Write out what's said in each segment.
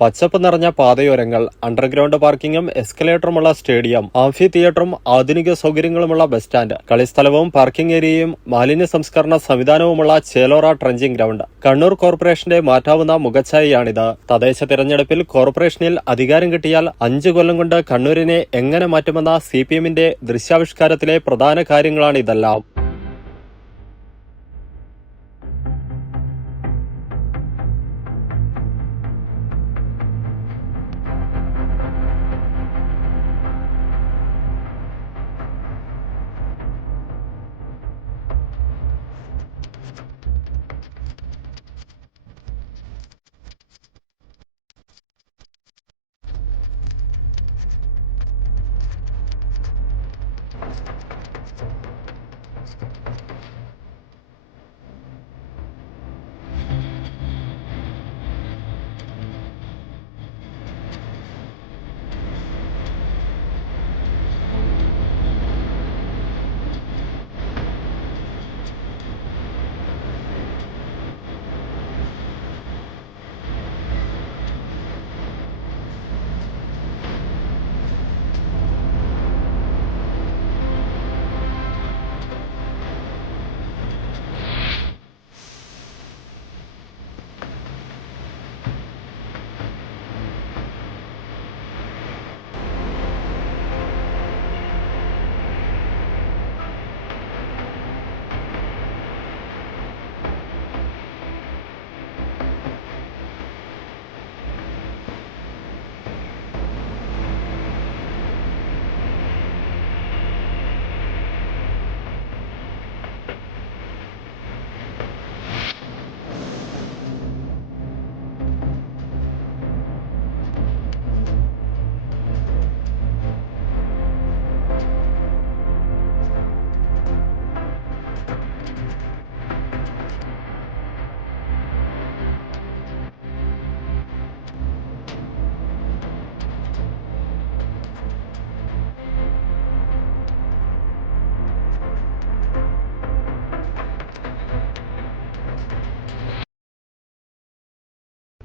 പച്ചപ്പ് നിറഞ്ഞ പാതയോരങ്ങൾ അണ്ടർഗ്രൗണ്ട് പാർക്കിംഗും എസ്കലേറ്ററുമുള്ള സ്റ്റേഡിയം ആംഫി തിയേറ്ററും ആധുനിക സൗകര്യങ്ങളുമുള്ള ബസ് സ്റ്റാൻഡ് കളിസ്ഥലവും പാർക്കിംഗ് ഏരിയയും മാലിന്യ സംസ്കരണ സംവിധാനവുമുള്ള ചേലോറ ട്രഞ്ചിംഗ് ഗ്രൗണ്ട് കണ്ണൂർ കോർപ്പറേഷന്റെ മാറ്റാവുന്ന മുഖച്ഛായയാണിത്. തദ്ദേശ തിരഞ്ഞെടുപ്പിൽ കോർപ്പറേഷനിൽ അധികാരം കിട്ടിയാൽ അഞ്ചു കൊല്ലം കൊണ്ട് കണ്ണൂരിനെ എങ്ങനെ മാറ്റുമെന്ന സി പി എമ്മിന്റെ ദൃശ്യാവിഷ്കാരത്തിലെ പ്രധാന കാര്യങ്ങളാണ് ഇതെല്ലാം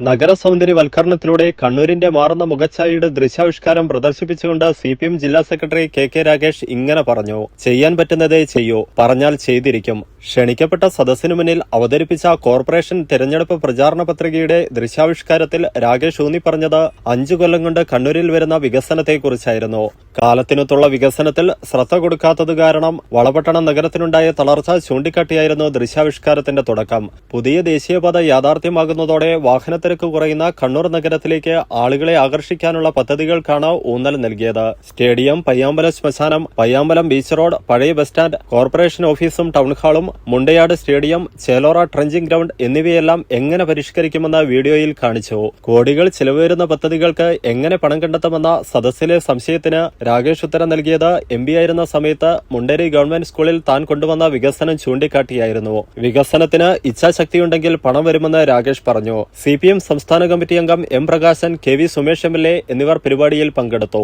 നഗര സൗന്ദര്യവൽക്കരണത്തിലൂടെ കണ്ണൂരിന്റെ മാറുന്ന മുഖച്ഛായയുടെ ദൃശ്യാവിഷ്കാരം പ്രദർശിപ്പിച്ചുകൊണ്ട് സി പി എം ജില്ലാ സെക്രട്ടറി കെ കെ രാഗേഷ് ഇങ്ങനെ പറഞ്ഞു ചെയ്യാൻ പറ്റുന്നതേ ചെയ്യൂ പറഞ്ഞാൽ ചെയ്തിരിക്കും. ക്ഷണിക്കപ്പെട്ട സദസ്സിനു മുന്നിൽ അവതരിപ്പിച്ച കോർപ്പറേഷൻ തെരഞ്ഞെടുപ്പ് പ്രചാരണ പത്രികയുടെ ദൃശ്യാവിഷ്കാരത്തിൽ രാകേഷ് ഊന്നി പറഞ്ഞത് അഞ്ചു കൊല്ലം കൊണ്ട് കണ്ണൂരിൽ വരുന്ന വികസനത്തെക്കുറിച്ചായിരുന്നു. കാലത്തിനൊത്തുള്ള വികസനത്തിൽ ശ്രദ്ധ കൊടുക്കാത്തത് കാരണം വളപട്ടണം നഗരത്തിനുണ്ടായ തളർച്ച ചൂണ്ടിക്കാട്ടിയായിരുന്നു ദൃശ്യാവിഷ്കാരത്തിന്റെ തുടക്കം. പുതിയ ദേശീയപാത യാഥാർത്ഥ്യമാകുന്നതോടെ വാഹനത്തിരക്ക് കുറയുന്ന കണ്ണൂർ നഗരത്തിലേക്ക് ആളുകളെ ആകർഷിക്കാനുള്ള പദ്ധതികൾക്കാണ് ഊന്നൽ നൽകിയത്. സ്റ്റേഡിയം പയ്യാമ്പലം ശ്മശാനം പയ്യാമ്പലം ബീച്ച് റോഡ് പഴയ ബസ് സ്റ്റാൻഡ് കോർപ്പറേഷൻ ഓഫീസും ടൗൺ ഹാളും Mundayad stadium Chelora trenching ground എന്നിവയെല്ലാം എങ്ങനെ പരിഷ്കരിക്കുമെന്ന വീഡിയോയിൽ കാണിച്ചു. കോടികൾ ചെലവ് വരുന്ന പദ്ധതികൾക്ക് എങ്ങനെ പണം കണ്ടെത്തുമെന്ന സദസ്സിലെ സംശയത്തിന് രാകേഷ് ഉത്തരം നൽകിയത് എം ആയിരുന്ന സമയത്ത് മുണ്ടേരി ഗവൺമെന്റ് സ്കൂളിൽ താൻ കൊണ്ടുവന്ന വികസനം ചൂണ്ടിക്കാട്ടിയായിരുന്നു. വികസനത്തിന് ഇച്ഛാശക്തിയുണ്ടെങ്കിൽ പണം വരുമെന്ന് രാകേഷ് പറഞ്ഞു. സി സംസ്ഥാന കമ്മിറ്റി അംഗം M Prakashan K V Sumesh A എന്നിവർ പരിപാടിയിൽ പങ്കെടുത്തു.